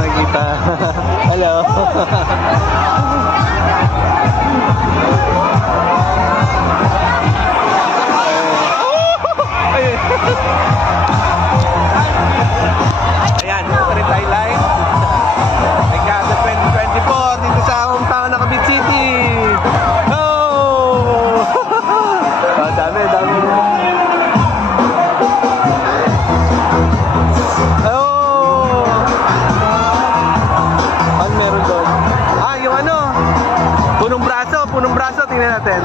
nakikita. Hello. Ayan, rin tayo live. Nagkada 2024 dito sa hometown ng Cavite City. Oh! Dami. Oh! Ano meron doon? Ah, yung ano? Punong braso, tingnan natin.